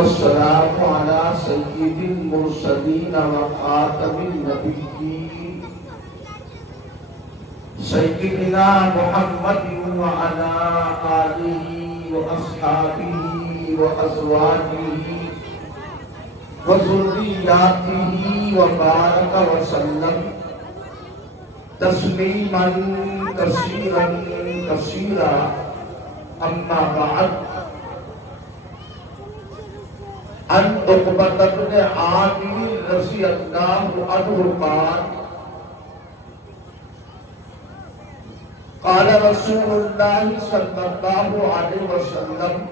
والسلام على سيد المرسلين وخاتم النبيين سيدنا محمد وعلى آله وأصحابه وأزواجه وذرياته وبارك وسلم تسليما كثيرا كثيرا أما بعد عن عقبة بن عامر رضي الله عنه قال قال رسول الله صلى الله عليه وسلم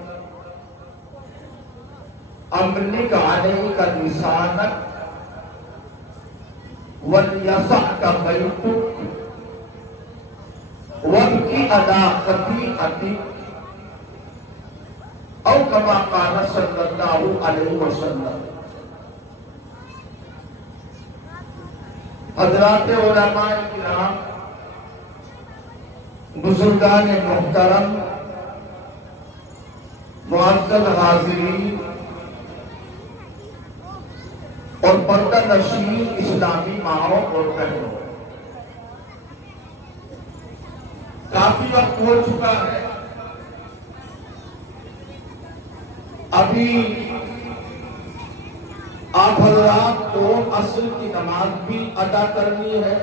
املك عليك لسانك وليسعك بيتك وابكي على خطيئتك او كما قال صلی اللہ علیہ وسلم. حضرات علماء کرام، بزرگان محترم، معزز حاضرین اور پردہ نشین اسلامی ماؤں اور بہنوں، کافی وقت ہو چکا ہے. ابھی آپ حضرات کو عصر کی نماز بھی ادا کرنی ہے.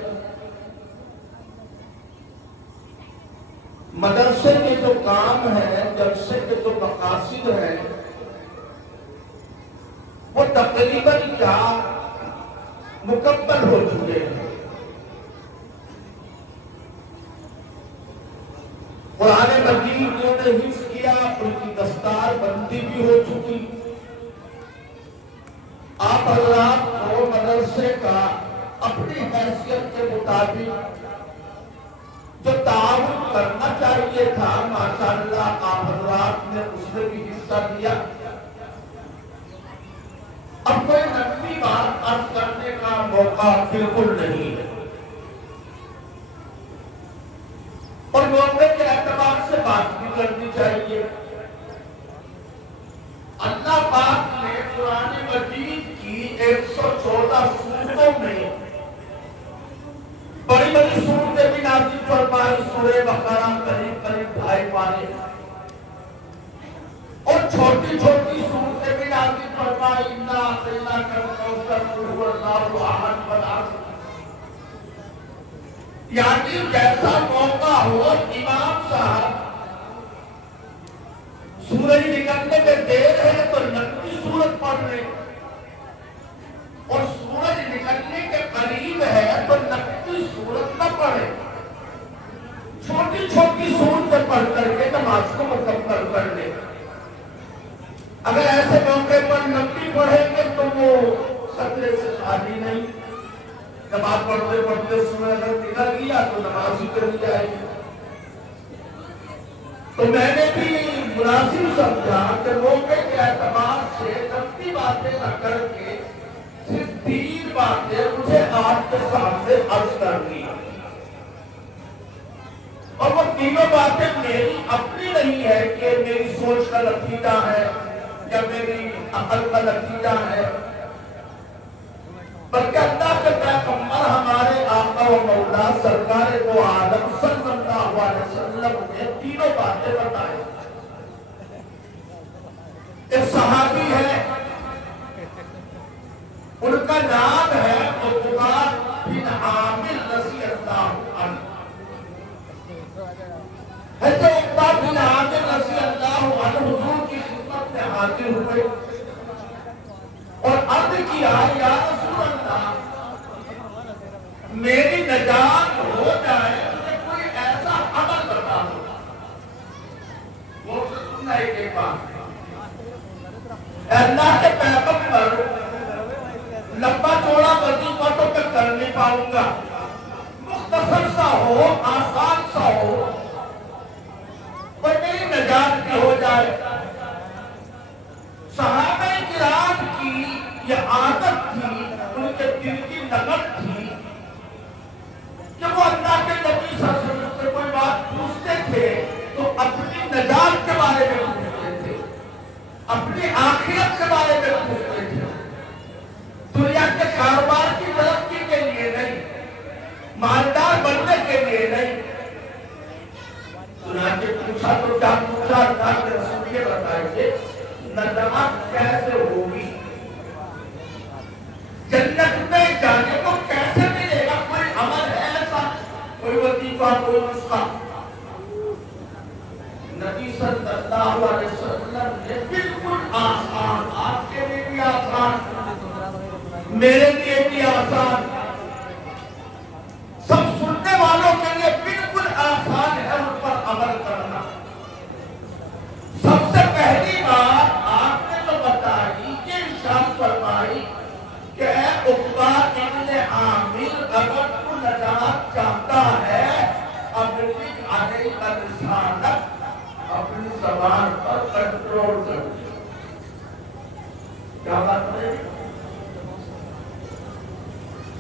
مدرسے کے جو کام ہیں، جلسے کے جو مقاصد ہیں، وہ تقریباً کیا مکمل ہو چکے ہیں. قرآن مجید نے حفظ کیا، ان کی دستار بندی بھی ہو چکی. آپ حضرات کو مدرسے کا اپنی حیثیت کے مطابق جو تعاون کرنا چاہیے تھا، ماشاءاللہ آپ حضرات نے اس میں بھی حصہ لیا. اب کوئی نقلی بات عرض کرنے کا موقع بالکل نہیں ہے، اور موقع کے اعتبار سے بات بھی کرنی چاہیے. اللہ پاک نے قرآن مجید کی 114 سورتوں میں بڑی بڑی سورتیں بھی نازل فرمائی. سورہ بقرہ قریب 2.5 پارے، اور چھوٹی چھوٹی سورتیں بھی نازل فرمائی. اِنَّا أَعْطَيْنَاكَ الْكَوْثَرَ قُلْ هُوَ اللَّهُ أَحَدٌ وَالْعَصْرِ. یعنی جیسا موقع ہو، امام صاحب سورج نکلنے میں دیر ہے تو نقلی سورت پڑھ لیں، اور سورج نکلنے کے قریب ہے تو نقلی سورت نہ پڑھیں. چھوٹی چھوٹی سورتیں پڑھ کر کے نماز کو مکمل کر لیں. اگر ایسے موقع پر نقلی پڑھیں گے تو وہ خطرے سے خالی نہیں. نماز پڑھتے پڑھتے سورج اگر نکل گیا تو نماز ہی کر جائے گی. تو میں نے بھی مناسب سمجھا کہ موقع کے اعتبار سے نقلی باتیں نہ کر کے صرف 3 باتیں مجھے آپ کے سامنے عرض کرنی ہیں. اور وہ تینوں باتیں میری اپنی نہیں ہے کہ میری سوچ کا نتیجہ ہے یا میری عقل کا نتیجہ ہے، بلکہ اللہ کے پیغمبر ہمارے آقا و مولا سرکار دو عالم صلی اللہ علیہ وسلم نے تینوں باتیں بتائیں. ایک صحابی ہے، ان کا نام ہے عقبہ بن عامر رضی اللہ عنہ. حضرت عقبہ بن عامر رضی اللہ عنہ حضور کی خدمت میں حاضر ہوئے اور عرض کیا، یا رسول اللہ، میری نجات ہو جائے، مجھے کوئی ایسا عمل بتا دو. وہ سے سننا ایک بات، اللہ کے پیغمبر لمبا چوڑا وظیفہ تو میں کر نہیں پاؤں گا، مختصر سا ہو، آسان سا ہو، کوئی میری نجات بھی ہو جائے. صحابہ کرام کی یہ عادت تھی، ان کے دل کی لگن تھی کہ وہ اللہ کے نبی صلی اللہ علیہ وسلم سے کوئی بات پوچھتے تھے تو اپنی نجات کے بارے میں پوچھتے تھے، اپنی آخرت کے بارے اب کیسے ہوگی؟ جنت میں جانے کو کیسے ملے گا؟ کوئی عمل ہے ایسا؟ کوئی وظیفہ، کوئی نسخہ؟ نبی صلی اللہ علیہ وسلم نے بالکل آسان، آپ کے لیے بھی آسان، میرے لیے بھی آسان، سب سننے والوں کے لیے بالکل آسان ہے ان پر عمل کرنا۔ سب سے پہلی بات آپ نے جو بتائی، یہ ارشاد فرمائی کہ اے عقبہ ابن عامر، اگر تو نجات چاہتا ہے ابلغ علیک الرسالۃ، اپنی زبان پر کنٹرول کر۔ کیا بات ہے؟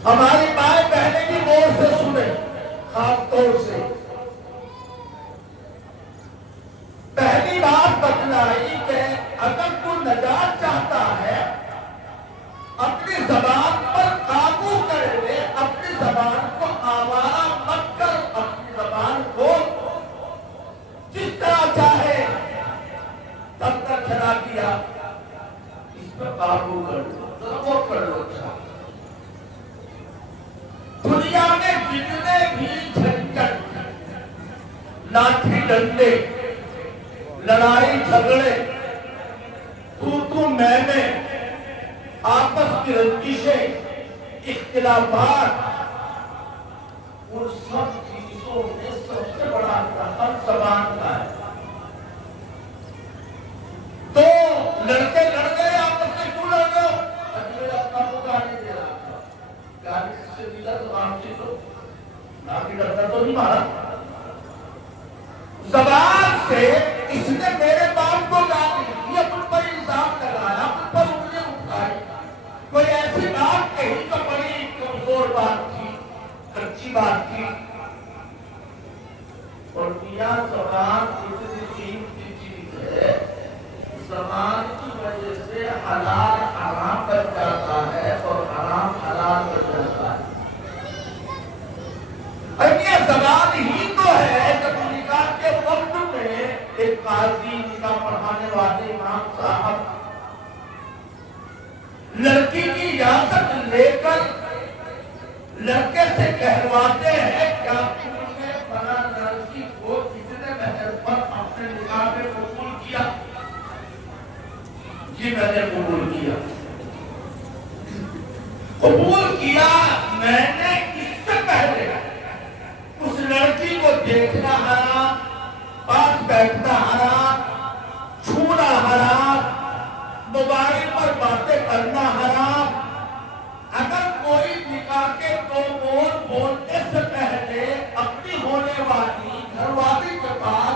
ہماری مائیں بہنیں بھی غور سے سنیں، خاص طور سے پہلی بات بتلائی کہ اگر تو نجات چاہتا ہے اپنی زبان پر قابو کر لے، اپنی زبان کو آوارہ مت کر، اپنی زبان کو جس طرح چاہے تب تک چلا دیا، اس پر قابو کر لو، وہ کر لو۔ دنیا میں جتنے بھی جھنجٹ، لاٹھی ڈنڈے، لڑائی جھگڑے، تو میں آپس کی رنجشیں، اختلافات، ان سب چیزوں میں سب سے بڑا خطر زبان کا ہے۔ تو لڑکے لڑ گئے، آپس میں کیوں لڑ گئے؟ اجمیر اپنا کو گالی دے رہا تھا، گالی سے ملا تو آم سے تو ناکی ڈرتا تو نہیں مارا، زبان سے اس نے میرے باپ کو گالی دی، ان پر الزام لگایا، ان پر انگلیاں اٹھائی، کوئی ایسی بات کہی تو بڑی کمزور بات تھی، کچی بات تھی۔ اور میاں زبان اتنی قیمتی چیز ہے، زبان کی وجہ سے حلال حرام بن جاتا ہے اور حرام حلال بن جاتا ہے۔ یہ زبان ہی تو ہے جب نکاح کے وقت میں ایک قاضی، نکاح پڑھانے والے امام صاحب لڑکی کی اجازت لے کر لڑکے سے کہلواتے ہیں کیا تم نے فلاں لڑکی کو اتنے مہر پر اپنے نکاح میں قبول کیا؟ جی میں نے قبول کیا۔ قبول کیا میں نے، اس سے پہلے اس لڑکی کو دیکھنا حرام، پاس بیٹھنا حرام، چھونا حرام، موبائل پر باتیں کرنا حرام۔ اگر کوئی نکاح کے دو بول بولنے سے پہلے اپنی ہونے والی گھر والی کے پاس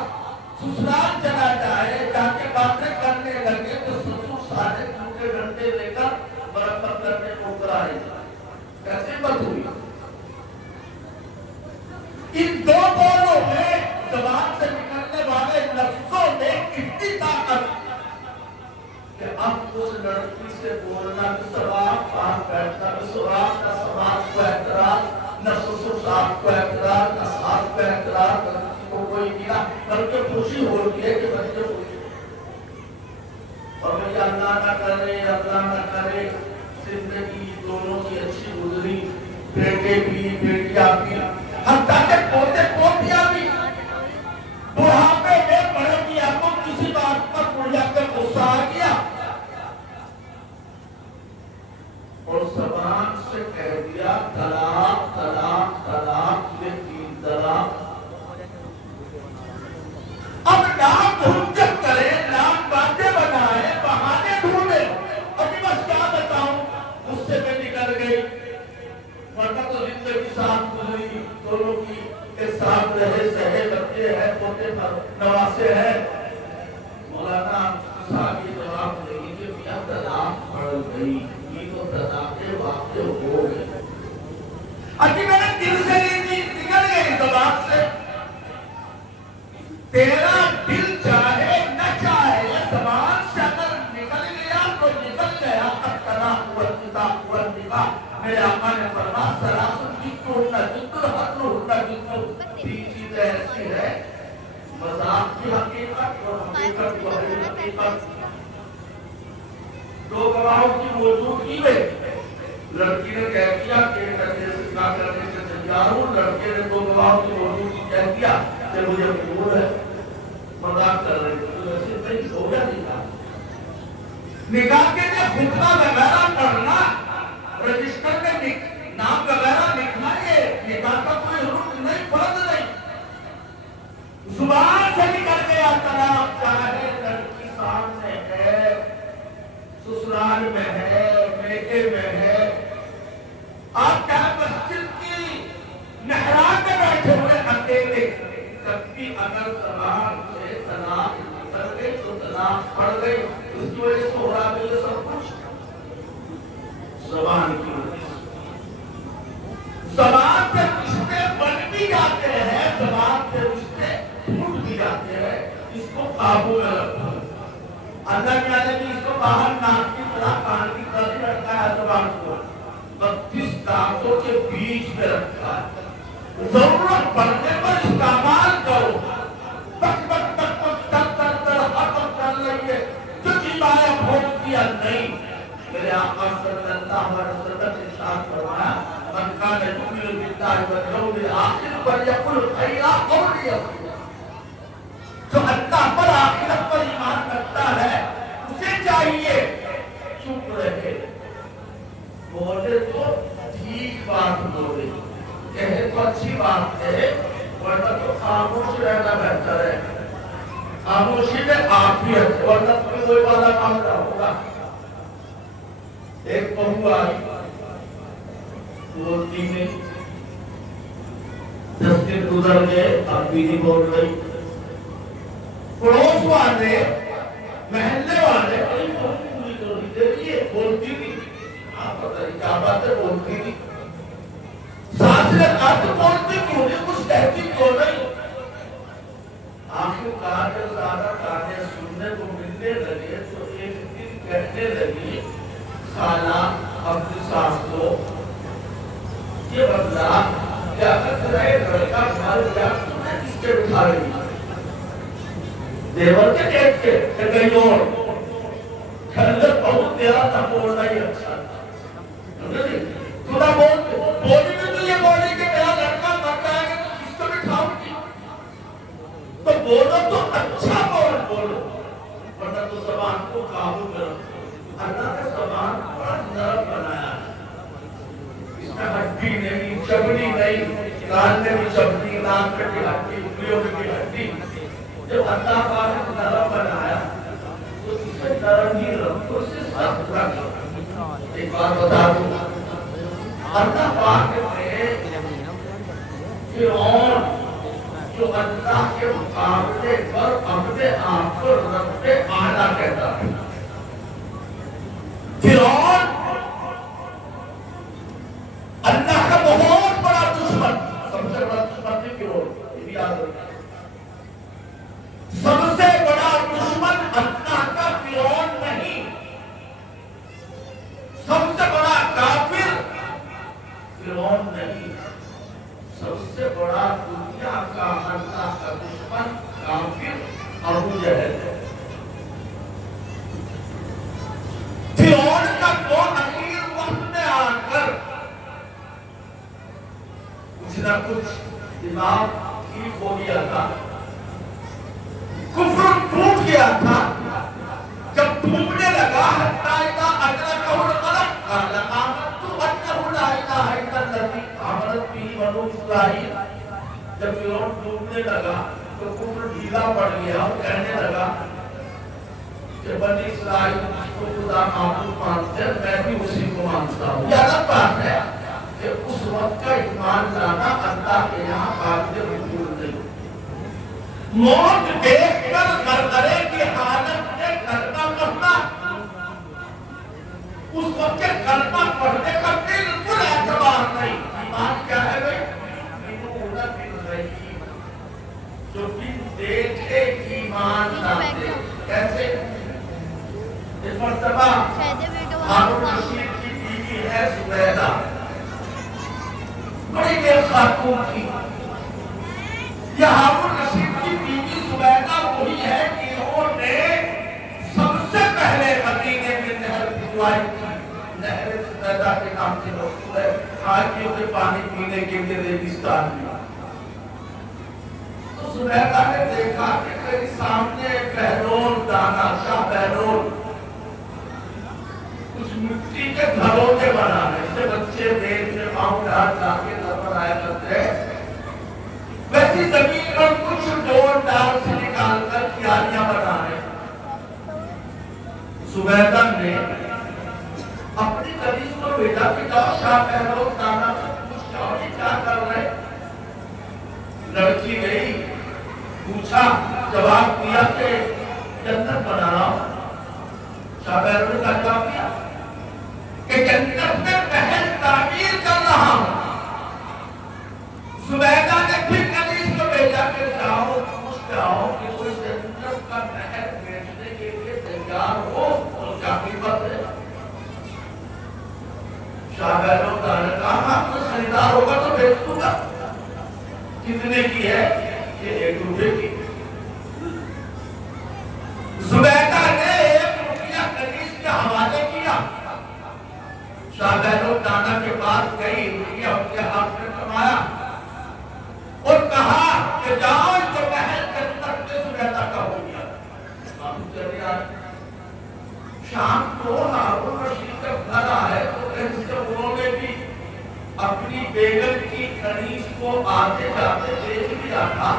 سسرال چلا جائے، جا کے باتیں کرنے لگے تو سسر سارے جھوٹے ڈنڈے لے کر مرمت کرنے کو کرائے جائے، کیسے بات ہوئی؟ ان دو بولوں میں، زبان سے نکلنے والے لفظوں میں اتنی طاقت کہ اب اس لڑکی سے بولنا بھی ثواب، پاس بیٹھنا بھی ثواب، نہ سماج کو اعتراض، نہ سسر صاحب کو اعتراض، نہ ساس کو اعتراض، نہ کسی کو کوئی ملا، بلکہ خوشی ہو رہی ہے کہ بچے خوشی۔ اور بھئی اللہ نہ کرے، اللہ نہ کرے زندگی دونوں کی اچھی گزری، بیٹے بھی بیٹیاں بھی، حتیٰ کہ پوتے پوتیاں بھی، بڑھاپے میں بڑے میاں کو کسی بات پر بڑھیا کے غصہ آ گیا اور زبان سے کہہ دیا طلاق طلاق طلاق، یہ 3 طلاق۔ اب نام حجت کرے، نام باتیں بنائے، بہانے ڈھونڈے، ابھی بس کیا بتاؤں، غصے میں نکل گئی، ورنہ تو زندگی ساتھ گزری، دونوں کی کے ساتھ رہے، سہے، بچے ہیں، پوتے نواسے ہیں۔ مولانا صاحب یہ جواب دیں کہ میاں طلاق پڑ گئی، یہ تو طلاق کے واقع ہو گئے۔ اچھی میں نے دل سے نکل گئی زبان سے، تیرا دل چاہے نہ چاہے زبان سے اگر نکل گیا تو نکل گیا۔ الطلاق والطلاق والنکاح، میرے آقا نے فرمایا سلاسل جتن جتن حتن جتن، 3 چیزیں ایسی ہے، مذاق کی حقیقت اور حقیقت کی حقیقت۔ دو گواہوں کی موجودگی میں لڑکی نے کہہ دیا کہ میں تیرے سے نکاح کرنے سے تیار ہوں. لڑکے نے دو گواہوں کی موجودگی کہہ دیا کہ مجھے قبول ہے. مذاق کر رہے تھے تو ایسے صحیح ہو گیا نکاح کے لیے خطبہ وغیرہ پڑھنا, رجسٹر میں نام وغیرہ لکھنا, یہ نکاح کا کوئی حکم نہیں, فرض نہیں. زبان سے نکل گیا طلاق, چاہے لڑکی سامنے ہے, سسرال میں ہے, میکے میں ہے, آپ چاہے مسجد کی محراب میں بیٹھے ہوئے اکیلے, جب بھی اگر زبان سے طلاق نکل گئی تو طلاق پڑ گئی. اس کی وجہ سے ہو رہا ہے سب کچھ زبان کی وجہ سے. زبان سے رشتے بن بھی جاتے ہیں, زبان سے رشتے ٹوٹ بھی جاتے ہیں. اس کو قابو میں رکھو. اللہ تعالیٰ نے اس کو باہر ناک کی طرح کان کی طرح رکھا ہے. زبان کو 32 دانتوں کے بیچ میں رکھا ہے. ضرورت پڑنے پر استعمال کرو. بک بک بک بک تر تر تر حرکت کر رہی ہے, جو چیزیں بھوک دیا نہیں. میرے آقا صلی اللہ علیہ وسلم نے ارشاد فرمایا, من کان یؤمن باللہ والیوم الآخر فلیقل خیرا او لیصمت. جو اللہ پر آخرت پر ایمان رکھتا ہے اسے چاہیے چپ رہے, بولے تو ٹھیک بات بولے, کہے تو اچھی بات کہے, ورنہ تو خاموش رہنا بہتر ہے. خاموشی میں عافیت ہے, ورنہ تمہیں وہی والا کام نہ ہوگا. ایک بہو آئی, بولتی نہیں, 10 دن گزر گئے, اب بھی نہیں بول رہی. پڑوس والے, محلے والے بولتی نہیں. آپ بتائیے کیا بات ہے, بولتی نہیں. ساتھ نے کہا تو بولتی کیوں نہیں, کچھ کہتی کیوں نہیں. آخر کہا کہ زیادہ گانے سننے کو ملنے لگے تو ایک دن کہنے لگی, خالہ اپنی ساس کو, یہ بدلا کیا کر رہے لڑکا گھر جا تم نے کس کے بٹھا رہی, دیور کے دیکھ کے کہ کہیں اور کھلت بہت تیرا تھا, بولنا ہی اچھا تھوڑا بولی میں تو یہ بولی کہ میرا لڑکا مر جائے گا تو کس کو بٹھاؤں گی, تو بولو تو اچھا بولو, ورنہ تو زبان کو قابو میں رکھو. اللہ نے زبان بڑا نرم بنایا ہے, اس میں ہڈی نہیں, چمڑی نہیں, کان میں بھی چمڑی, ناک میں بھی ہڈی, انگلیوں میں بھی ہڈی. جب اللہ پاک نے نرم بنایا تو اسے نرم ہی رکھو, اسے سخت رکھو. ایک بات بتا دوں, اللہ پاک نے فرعون جو اللہ کے مقابلے پر اپنے آپ کو رب اعلیٰ کہتا ہے, فرعون اللہ کا بہت بڑا دشمن, سب سے بڑا دشمن نہیں فرعون, یہ بھی یاد رکھنا. سب سے بڑا دشمن اللہ کا فرعون نہیں, سب سے بڑا کافر فرعون نہیں, سب سے بڑا دنیا کا اللہ کا دشمن کافر ابو جہل ہے. فرعون کا تو اخیر وقت میں آ کر کچھ نہ کچھ دماغ ٹھیک ہو گیا تھا, کفر ٹوٹ گیا تھا. جب ٹوٹنے لگا حتی اذا ادرکہ الغرق قال آمنت انہ لا الہ الا الذی آمنت بہ بنو اسرائیل. جب فرعون ڈوبنے لگا تو کفر ڈھیلا پڑ گیا اور کہنے لگا کہ بنی اسرائیل اس کو خدا معبود مانتے ہیں, میں بھی اسی کو مانتا ہوں. یہ الگ بات ہے کہ اس وقت کا ایمان لانا اللہ کے یہاں قابل قبول نہیں. موت دیکھ کر غرغرے کی حالت میں کلمہ پڑھنا, اس وقت کے کلمہ پڑھنے کا بالکل اعتبار نہیں. ایمان کیا ہے بھائی, جو بن دیکھے ایمان لاتے. کیسے؟ اس مرتبہ ہارون رشید کی بیوی ہے زبیدہ, بڑی نیک خاتون تھی. یہ ہارون رشید کی بیوی زبیدہ وہی ہے جنہوں نے سب سے پہلے مدینے میں نہر روایت تھی نہر زبیدہ کے نام سے مشہور ہے، حاجیوں کے پانی پینے کے لیے ریگستان میں۔ تو زبیدہ نے دیکھا کہ میرے سامنے بہلول دانا شاہ بہلول کچھ مٹی کے گھروں کے بنا رہے تھے، بچے ریل میں پاؤں ڈال جا کے گھر بنایا کرتے، ویسی زمین پر کچھ ڈور ڈال سے نکال کر کیاریاں بنا رہے۔ زبیدہ نے اپنی قریب کو بھیجا کہ جاؤ شاہ بہلول دانا سے پوچھ جاؤ یہ کیا کر رہے۔ لڑکی گئی، پوچھا، جواب دیا کہ جنت بنا رہا ہوں۔ شاہ بہلول کا جواب دیا کہ جنت میں محل تعمیر کر رہا ہوں۔ زبیدہ نے پھر کنیز کو بھیجا کہ جاؤ پوچھ جاؤ کہ کوئی جنت کا محل بیچنے کے لیے تیار ہو تو کیا قیمت ہے۔ شاہ بہلول نے کہا کوئی خریدار ہوگا تو بیچ دوں گا۔ کتنے کی ہے؟ یہ 1 روپے کی۔ زبیدہ نے 1 روپیہ کنیز کے حوالے کیا۔ شاہ بہلول دانا کے پاس گئی، روپیہ ان کے ہاتھ میں کمایا اور کہا کہ جاؤ جو محل جنت میں زبیدہ کا ہو گیا۔ معلوم چلے آئے شام کو ہارون رشید کا گھر آئے تو انہوں نے بھی اپنی بیگم کی کنیز کو آتے جاتے دیکھ لیا تھا۔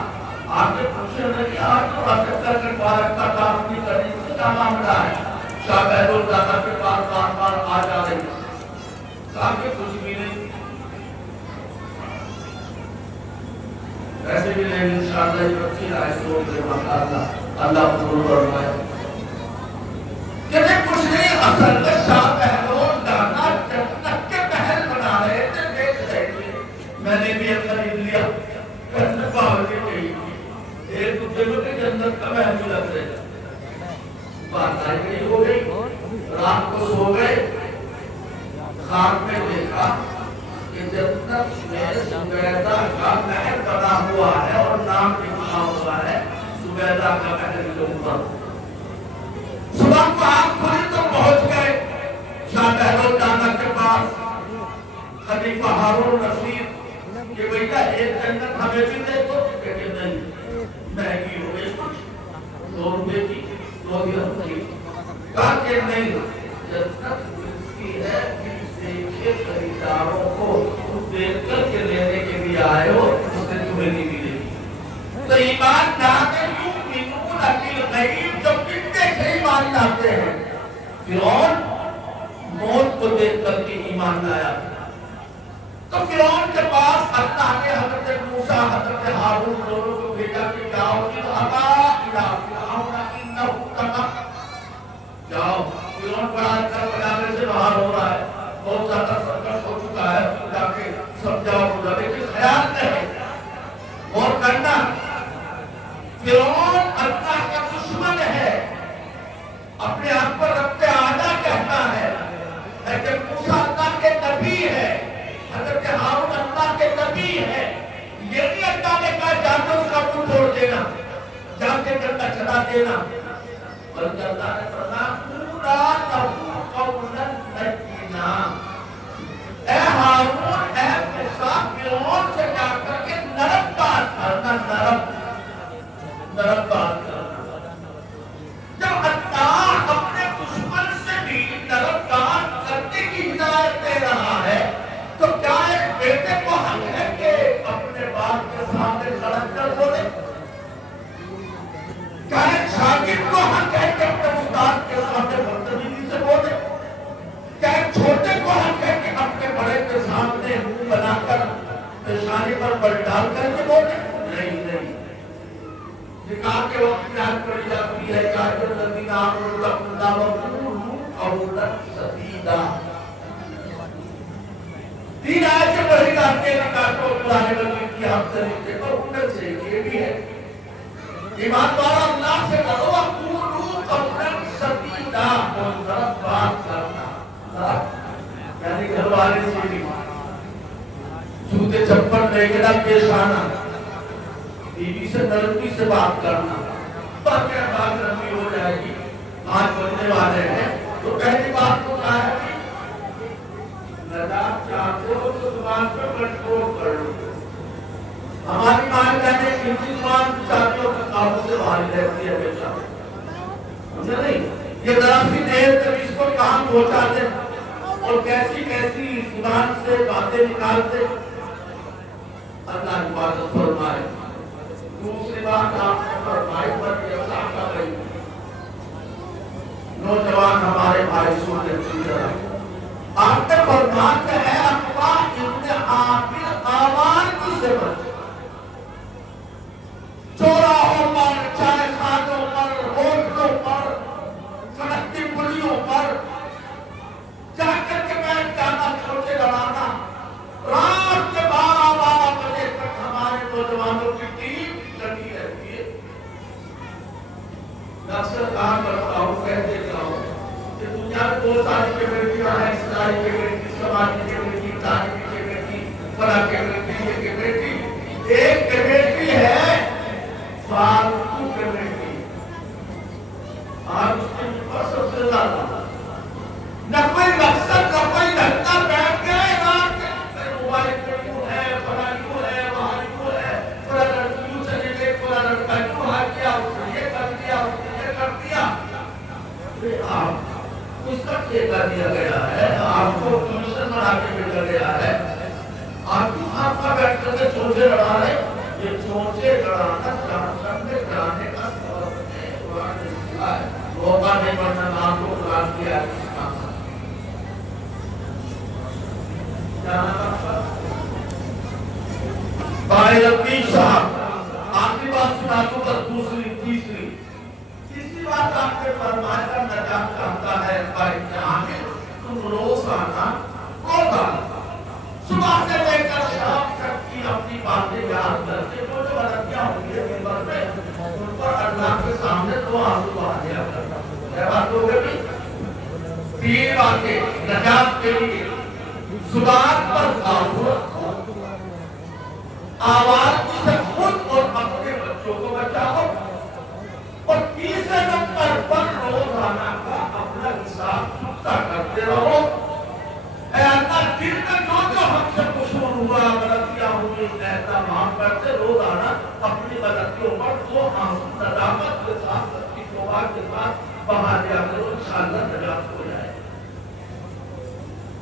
آگے پوچھے نہیں آج تو حضرت کا مبارک کا کام اپنی کنیز سے کیا معاملہ ہے۔ شاہ بہلول دانا کے پاس بار بار آ جا رہی آگے کچھ بھی نہیں، ایسے بھی نہیں انشاءاللہ یہ بچی رائے سوچ دے اللہ اللہ قبول فرمائے کہ کچھ نہیں اصل میں شاہ بہلول دانا جنت کے محل بنا رہے تھے، بیچ رہے تھے۔ میں نے بھی خرید لیا، جنت باوری گئی ایک دوسرے میں کہ جنت کا محل بھی لگ رہے بات آئی گئی ہو گئی۔ رات کو سو گئے، خواب میں دیکھا کہ جنت میں زبیدہ کا محل بنا ہوا ہے اور نام لکھا ہوا ہے زبیدہ کا محل کے اوپر۔ صبح کو آپ کھلی تو پہنچ گئے شاہ بہلول دانا کے پاس، خلیفہ ہارون رشید کہ بیٹا ایک جنت ہمیں بھی دے دو، کہ نہیں مہنگی ہو گئی کچھ 2 روپے کی 2 درہم کی۔ کہا کہ نہیں جنت ملتی ہے دیکھے خریداروں کو دیکھ کر کے لینے کے لیے آئے ہو، اس نے تمہیں نہیں ملے گی۔ تو ایمان لانے یؤمنون بالغیب، جو بن دیکھے ایمان لاتے ہیں۔ فرعون موت کو دیکھ کر کے ایمان لایا، تو فرعون کے پاس اللہ نے حضرت موسیٰ حضرت ہارون دونوں کو بھیجا کہ جاؤ اذهبا الی فرعون انہ طغی، جاؤ فرعون بڑا کر بنانے سے باہر ہو رہا ہے، بہت زیادہ سرکش ہو چکا ہے، جا کے سمجھاؤ مجھے، لیکن خیال رہے اور کرنا فرعون اللہ کا دشمن ہے، اپنے آپ کو رب اعلیٰ کہتا ہے، لیکن موسیٰ اللہ کے نبی ہے، حضرت ہارون اللہ کے نبی ہے۔ یہ نہیں اللہ نے کہا جا کے اس کا منہ توڑ دینا، جا کے ڈنڈا چلا دینا، بلکہ اللہ نے فرمایا قولا لینا، اے ہارون اے موسیٰ فرعون سے جا کر کے نرم بات کرنا، نرم بات کرنا۔ جب اللہ اپنے دشمن سے بھی نرم بات کرنے کی ہدایت دے رہا ہے تو کیا ایک بیٹے کو حق ہے کہ اپنے باپ کے سامنے سڑک کر بولے؟ کیا ایک شاگرد کو حق ہے کہ اپنے استاد کے سامنے بدتمیزی سے بولے؟ کیا ایک چھوٹے کو حق ہے کہ اپنے بڑے کے سامنے منہ بنا کر پیشانی پر بل ڈال کر کے بولے؟ نہیں۔ نکاح کے وقت میں آج پڑھی جاتی ہے کہ الذین آمنوا اتقوا اللہ وقولوا قولا سدیدا۔ 3 آیتیں پڑھی جاتی ہیں نکاح کو قرآن مجید کی ہم طریقے پر، ان میں سے یہ بھی ہے ایمان والا اللہ سے ڈرو وقولوا قولا سدیدا، اور نرم بات کرنا، یعنی گھر والے سے بھی جوتے چپل لے کے نہ پیش آنا، بیوی سے نرمی سے بات کرنا، باقی بات نرمی ہو جائے گی۔ آج بننے والے ہیں تو پہلی بات تو پہنچاتے اور کیسی کیسی زبان سے باتیں نکالتے. اللہ حفاظت فرمائے. دوسری بات آپ نے فرمائی پر یہ گئی. نوجوان ہمارے بھائی سننے کی طرح آپ نے فرمایا ہے اقوا ابن عامر آوان کی سے بچے. چوراہوں پر, چائے خانوں پر, ہوٹلوں پر, سڑک کی پلیوں پر جا کر کے بیٹھ جانا, چھوٹے لڑانا. رات کے 12 بجے تک ہمارے نوجوانوں کی ٹیم لگی رہتی ہے. میں اکثر کہا کرتا ہوں, کہتے ہوں کہ دنیا میں 2 سال کی بیٹیاں ہیں, اسرائیل کی بیٹی, سماجی کی بیٹی, تعلیمی کی بیٹی, فلاں کی بیٹی, یہ کی بیٹی. ایک کی بیٹی ہے فالتو کی بیٹی. آج اس کے اوپر سب سے زیادہ نہ کوئی مقصد, نہ کوئی دھندا. بیٹھ گئے رات کے موبائل پہ کیوں ہے, فلاں کیوں ہے, وہاں کیوں ہے, فلاں لڑکی کیوں چلی گئی, فلاں لڑکا کیوں ہار کیا, اس نے یہ کر دیا, اس نے یہ کر دیا. آپ اس کا ٹھیکہ دیا گیا ہے, آپ کو کمیشن بنا کے بھیجا گیا ہے. آپ کیوں آپ کا بیٹھ کر کے چونچے لڑا رہے. یہ چونچے لڑانا جہنم میں جانے کا سبب ہے. قرآن نے لکھا ہے موقع نہیں پڑھنا نام کو قرآن کیا ہے. بھائی رفیق صاحب آخری بات سنا دوں گا. تیسری بات آپ نے فرمایا نجات چاہتا ہے بھائی عامر, تم روزانہ صبح سے لے کر شام تک کی اپنی باتیں یاد کرتے, جو جو غلطیاں ہوں گی منبر میں ان پر اللہ کے سامنے 2 آنسو بہا دیا کرنا. کیا بات ہو گئی؟ 3 باتیں نجات کے لیے. زبان پر قابو رکھو, آواز سے خود اور اپنے بچوں کو بچاؤ, اور تیسرے نمبر پر روزانہ کا اپنا حساب چکتا کرتے رہو. اے اللہ دل میں جو ہم سے قصور ہوا, غلطیاں ہوئی, ایسا معاف کرتے. روزانہ اپنی غلطیوں پر 2 آنسو ندامت کے ساتھ, کی توبہ کے ساتھ بہا دیا کرو. انشاءاللہ نجات ہو جائے.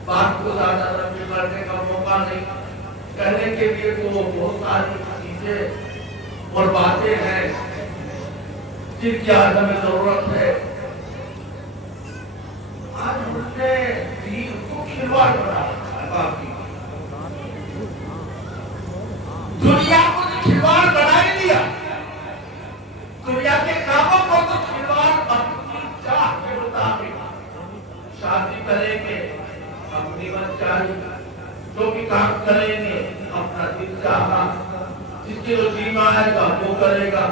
بات کو زیادہ لمبی کرنے کا موقع نہیں, کہنے کے لیے تو بہت ساری چیزیں اور باتیں ہیں جن کی آج ہمیں ضرورت ہے. آج ہم نے دین کو کھلواڑ بنا رکھا ہے. باقی دنیا کو کھلواڑ بنا ہی دیا. دنیا کے کاموں کو تو کھلواڑ اپنی چاہ کے مطابق. شادی کریں گے اپنی من چاہیے, جو بھی کام کریں گے اپنا دل چاہا, جس کے جو جی آئے گا وہ کرے گا.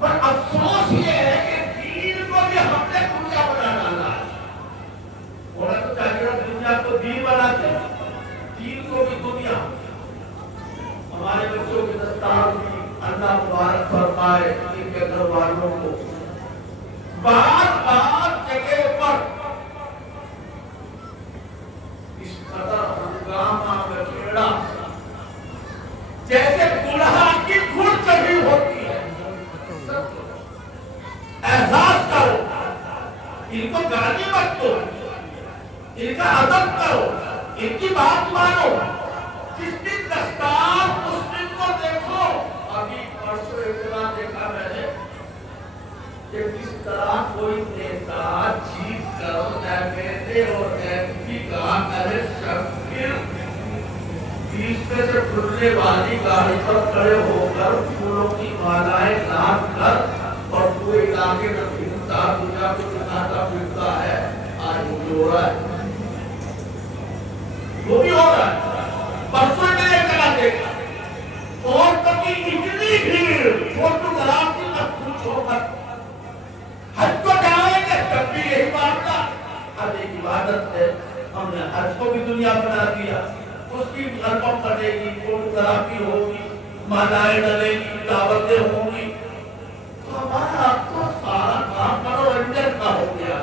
پر افسوس یہ ہے کہ دین کو بھی ہم نے دنیا بنا ڈالا ہے. ہونا تو چاہیے دنیا کو دین بناتے, دین کو بھی دنیا. ہمارے بچوں کی دستار بھی اللہ مبارک فرمائے, ان کے گھر والوں کو بار جگہ پر اس قدر ہنگامہ بکھیڑا جیسے دلہا کی گھڑ چڑھی ہوتی ہے. احساس کرو, ان کو گالی مت دو, ان کا ادب کرو, ان کی بات مانو. جس دن دستار اس دن کو دیکھو. ابھی پرسوں اتنا دیکھا میں نے کہ کس طرح کوئی نیتا جیت کر ایمএলএ اور ایمپی کا ارے شبیر 20 میں سے کھلنے والی گاڑی پر کھڑے ہو کر پھولوں کی مالائیں لاد کر اور پورے علاقے میں پھرتا, دنیا کو دکھاتا پھرتا ہے. آج وہ بھی ہو رہا ہے, وہ بھی ہو رہا ہے. پرسوں میں ایک جگہ دیکھا اور کبھی اتنی بھیڑ فوٹوگراف کی مت پوچھو مت. حج کو جائیں گے تب بھی یہی بات تھا. حج ایک عبادت ہے, ہم نے حج کو بھی دنیا بنا دیا. اس کی البم پڑے گی, فوٹوگرافی ہوگی, مالائیں ڈلے گی, دعوتیں ہوں گی. تو ہمارا تو سارا کام منورنجن کا ہو گیا.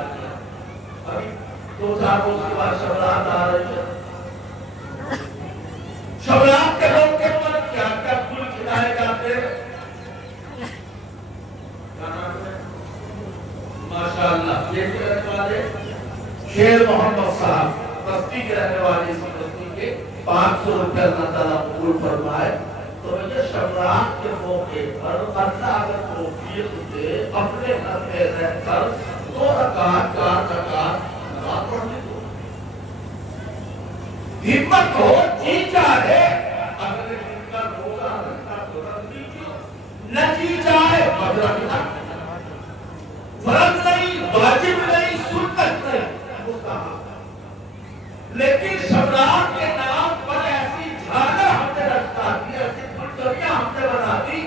ابھی 2-4 روز کے بعد شبرات آ رہی ہے. شبرات کے لوگ کے پر کیا کیا پھول کھلائے جاتے ہیں. ماشاءاللہ یہ کہنے والے شیر محمد صاحب بستی کے رہنے والے اسی بستی کے 500 روپے اللہ تعالیٰ قبول فرمائے. تو یہ شمران کے موقع پر اللہ اگر توفیق دے اپنے گھر میں رہ کر 2 رکعت 4 رکعت نماز پڑھنے دو. ہمت ہو جی چاہے اگر ان کا روزہ رکھنا تو رکھ دیجیے, نہ جی چاہے مت رکھنا. فرض نہیں, واجب نہیں, سنت نہیں, مستحب. لیکن شمران کے نام پر ایسی جھالر ہم نے رکھا دی, ایسی پھلجھڑیاں ہم نے بنا دی.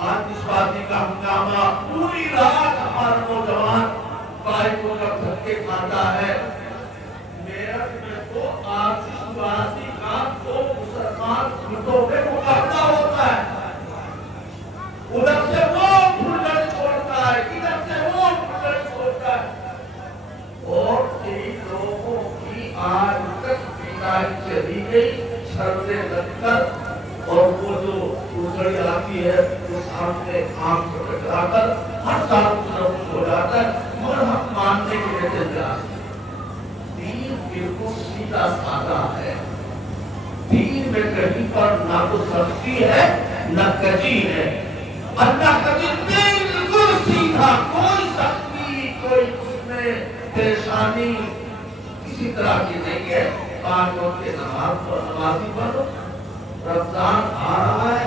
آج اس بازی کا ہنگامہ پوری رات ہمارا نوجوان بھائی کو جب دھکے کھاتا ہے. میرٹھ میں تو آتش بازی کا 2 مسلمان گٹوں میں مقابلہ ہوتا ہے. ادھر سے وہ پھلجھڑ چھوڑتا ہے, ادھر سے وہ پھلجڑ چھوڑتا ہے. اور کئی لوگوں کی آج تک بیماری چلی گئی چھڑے لگ کر, اور وہ جو پھلجڑ آتی ہے وہ سامنے آنکھ سے ٹکرا کر ہر سال طرف ہو جاتا ہے. اور ہم ماننے کے لیے تیار. دین بالکل سیدھا سادہ ہے. دین میں کہیں پر نہ تو سختی ہے نہ کجی ہے. اللہ کا دین بالکل سیدھا, کوئی سختی کوئی اس میں پریشانی کسی طرح کی نہیں ہے. 5 وقت کی نمازی پڑھو. رمضان آ رہا ہے,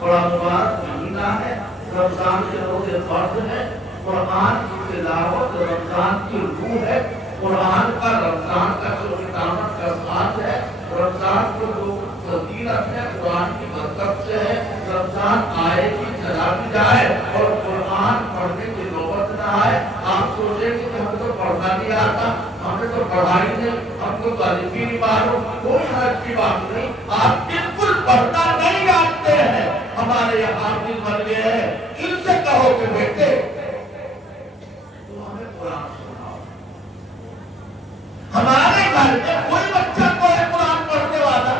بڑا مبارک مہینہ ہے. رمضان کے روزے فرض ہے. قرآن کی تلاوت رمضان کی روح ہے. قرآن کا رمضان کا جو اقامت کا ساتھ ہے, رمضان کو جو فضیلت ہے قرآن کی برکت سے ہے. رمضان آئے کی چلا بھی جائے اور قرآن پڑھنے کی نوبت نہ آئے. آپ سوچیں کہ ہمیں تو پڑھنا نہیں آتا, ہمیں تو پڑھائی نہیں, ہم تو طالب بھی نہیں معلوم. کوئی حرج کی بات نہیں. آپ بالکل پڑھنا نہیں جانتے ہیں, ہمارے یہاں حافظ بن گئے ہیں, ان سے کہو کہ بیٹے تو ہمیں قرآن سناؤ. ہمارے گھر میں کوئی بچہ تو ہے قرآن پڑھنے والا.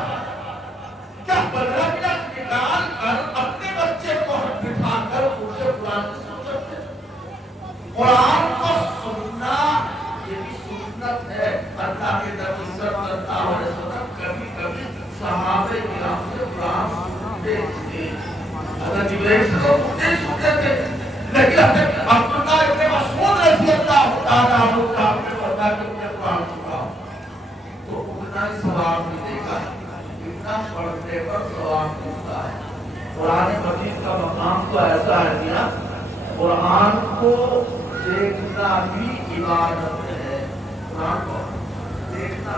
کیا 15 منٹ نکال کر اپنے بچے کو ہم بٹھا کر اسے قرآن سن سکتے؟ قرآن کو سننا یہ بھی سنت ہے. اللہ کے نبی صلی اللہ علیہ وسلم کبھی کبھی صحابہ کرام سے قرآن سنتے تھے. اللہ جبریل سے تو سنتے تھے, لیکن عبداللہ ابن مسعود رضی اللہ تعالیٰ عنہ کا نے بتا کہ مجھے قرآن سناؤ تو اتنا ہی ثواب ملے گا اتنا پڑھنے پر ثواب ملتا ہے. قرآن مجید کا مقام تو ایسا ہے کہ قرآن کو دیکھنا بھی عبادت ہے. قرآن کو دیکھنا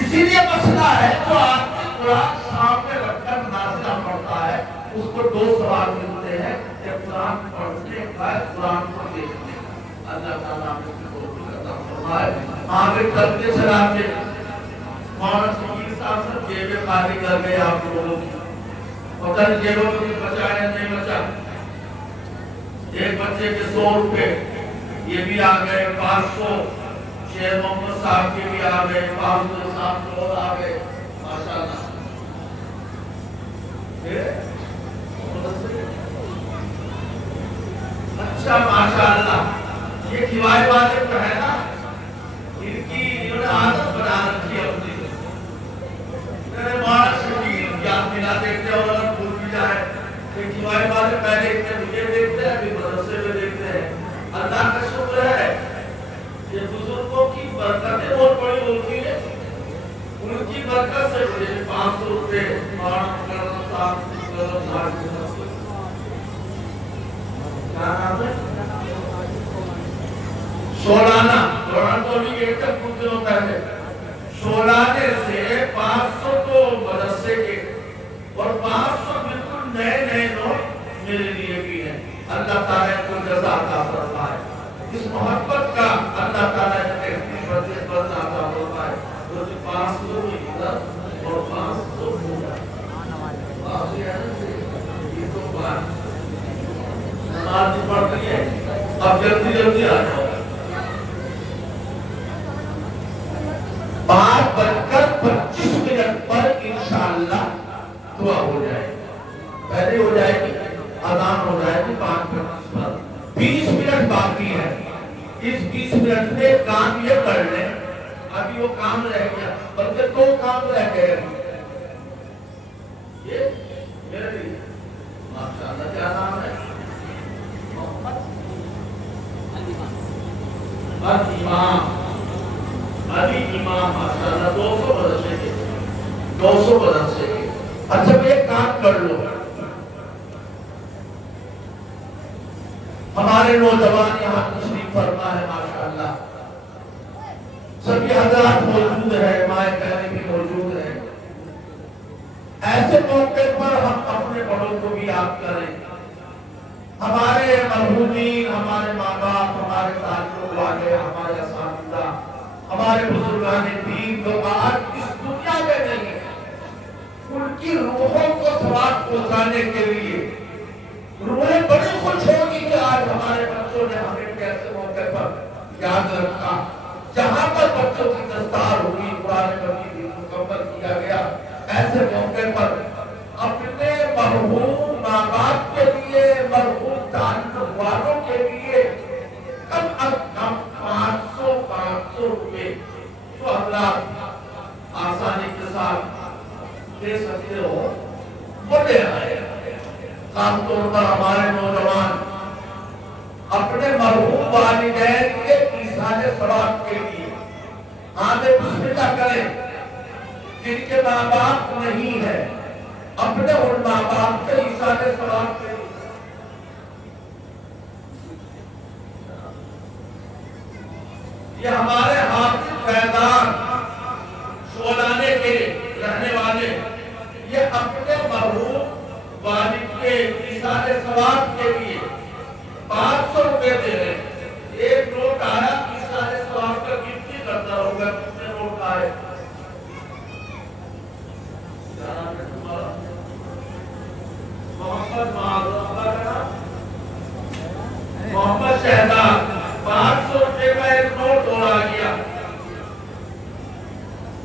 اسی لیے مسئلہ ہے جو آدمی قرآن سامنے رکھ کر نازلہ پڑھتا ہے اس کو 2 ثواب ملتے ہیں. قرآن پڑھنے کا قرآن کو دیکھنے کا. اللہ تعالیٰ ہمیں توفیق عطا فرمائے. آگے چل کے سلام دے مولانا شکیل صاحب سے جیبیں خالی کر گئے آپ لوگوں کی. پتہ نہیں جیبوں میں کچھ بچا ہے نہیں بچا. ایک بچے کے 100 روپے یہ بھی آ گئے, 500 شیر محمد صاحب کے بھی آ گئے, 500 صاحب اور آ گئے. ماشاءاللہ اچھا ماشاءاللہ. یہ کھوائے والے جو ہے نا ان کی انہوں نے عادت بنا رکھی ہے اپنی. میرے ماں شکیل یاد ملا دیکھتے اور اگر بھول بھی جائے کہ کھوائے والے پہلے اتنے مجھے دیکھتے ہیں ابھی مدرسے میں دیکھتے ہیں. اللہ کا شکر ہے یہ بزرگوں کی برکتیں بہت بڑی ہوتی ہیں. ان کی برکت سے مجھے 500 روپے کیا نام ہے سولانا تو بھی ایک تک کچھ دنوں پہلے سولانے سے 500 تو مدرسے کے اور 500 بالکل نئے نوٹ میرے لیے بھی ہیں. اللہ تعالیٰ کو جزا عطا فرمائے. اس محبت کا اللہ تعالیٰ نے فضیلت عطا فرمائے. جو 500 کی ادھر اور 500 ادھر یہ تو بات نماز پڑھ رہی ہے. اب جلدی آ جاؤ. 5:25 پر انشاءاللہ دعا ہو جائے گی. پہلے ہو جائے گی, اذان ہو جائے گی 5:25 پر. 20 منٹ باقی ہے. اس 20 منٹ میں کام یہ کر لیں جو کام رہ گیا، بلکہ 2 کام رہ گئے. یہ میرے لیے ماشاءاللہ کیا نام ہے؟ محمد امام علی امام. ماشاءاللہ 200 مدرسے کے 200 مدرسے کے. اچھا میں ایک کام کر لو، ہمارے نوجوان یہاں تشریف فرما ہے ماشاءاللہ، سبھی حضرات موجود ہیں، مائیں بہنیں بھی موجود ہیں. ایسے موقع پر ہم اپنے بڑوں کو بھی یاد کریں. ہمارے مرحومین، ہمارے ماں باپ، ہمارے تعلق والے، ہمارے اساتذہ، ہمارے بزرگان دین جو آج اس دنیا میں نہیں ہیں، ان کی روحوں کو ثواب پہنچانے کے لیے روحیں بڑی خوش ہوگی کہ آج ہمارے بچوں نے ہمیں کیسے موقع پر یاد رکھا. جہاں پر بچوں کی دستار ہوئی، قرآن مجید مکمل کیا گیا، ایسے موقع پر اپنے مرحوم ماں باپ کے لیے، مرحوم تعلق والوں کے لیے کم از کم 500 روپے جو حضرات آسانی کے ساتھ دے سکتے ہو وہ دے آئے. خاص طور پر ہمارے نوجوان اپنے مرحوم والدین کے ایصال ثواب کے لیے آگے بسملہ کریں. جن کے ماں باپ نہیں ہے، اپنے ان ماں باپ کے ایصال ثواب کے لیے. یہ ہمارے حافظ فیضان شولانے کے رہنے والے، یہ اپنے مرحوم والد کے ایصال ثواب کے لیے 500 روپے دے رہے ہیں. ایک نوٹ آیا ایصال ثواب کا کتنی کرتا ہوگا؟ کتنے نوٹ آئے؟ محمد شہزاد 500 روپے کا ایک نوٹ اور آ گیا.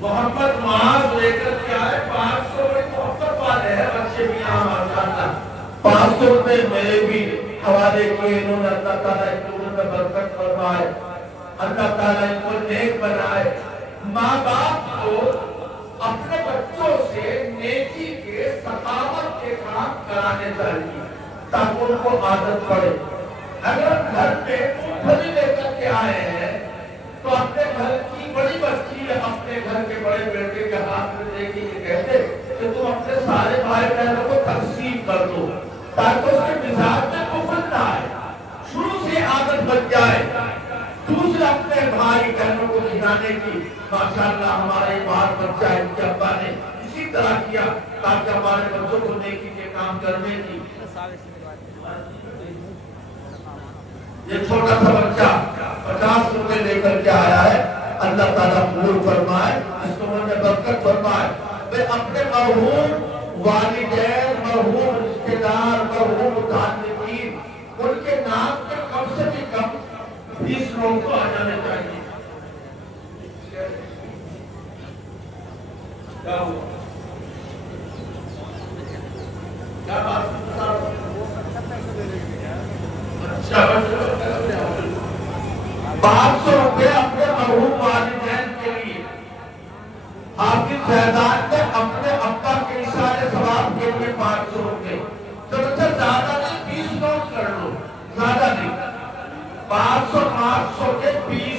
محمد معاذ لے کر کے آئے 500 روپے. محبت والے ہیں بچے بھی یہاں ماشاءاللہ. 500 روپے میرے بھی حوالے کیے. انہوں نے اللہ تعالیٰ ان لوگوں میں برکت فرمائے، اللہ تعالیٰ ان کو نیک بنائے. ماں باپ کو اپنے بچوں سے نیکی کے، سخاوت کے کام کرانے چاہیے تاکہ ان کو عادت پڑے. اگر گھر پہ پھلی لے کر کے آئے ہیں تو اپنے گھر کی بڑی بچی اپنے گھر کے بڑے بیٹے کے ہاتھ میں دے کے یہ کہتے کہ تم اپنے سارے بھائی بہنوں کو تقسیم کر دو تاکہ اس کے مزاج میں بخل نہ آئے، شروع سے عادت بن جائے. دوسرے اپنے بھائی بہنوں کو کھلانے کی. ماشاءاللہ ہمارے باہر بچہ ان کے ابا نے اسی طرح کیا تاکہ ہمارے بچوں کو نیکی کے کام کرنے کی. یہ چھوٹا سا بچہ 50 روپے لے کر کے آیا ہے. اللہ تعالیٰ قبول فرمائے، اس کو انہوں نے برکت فرمائے. میں اپنے مرحوم والدین، مرحوم رشتہ دار، مرحوم متعلقین، ان کے نام پہ کم سے بھی کم 20 لوگوں کو آ جانے چاہیے. کیا ہوا؟ کیا بات بتا رہا ہوں؟ اچھا 500 روپے اپنے مرحوم والدین کے لیے. حافظ فیضان نے اپنے ابا کے ایصال ثواب کے لیے 500 روپے. تو بچہ زیادہ نہیں، 20 نوٹ کر لو، زیادہ نہیں. 500 500 کے 20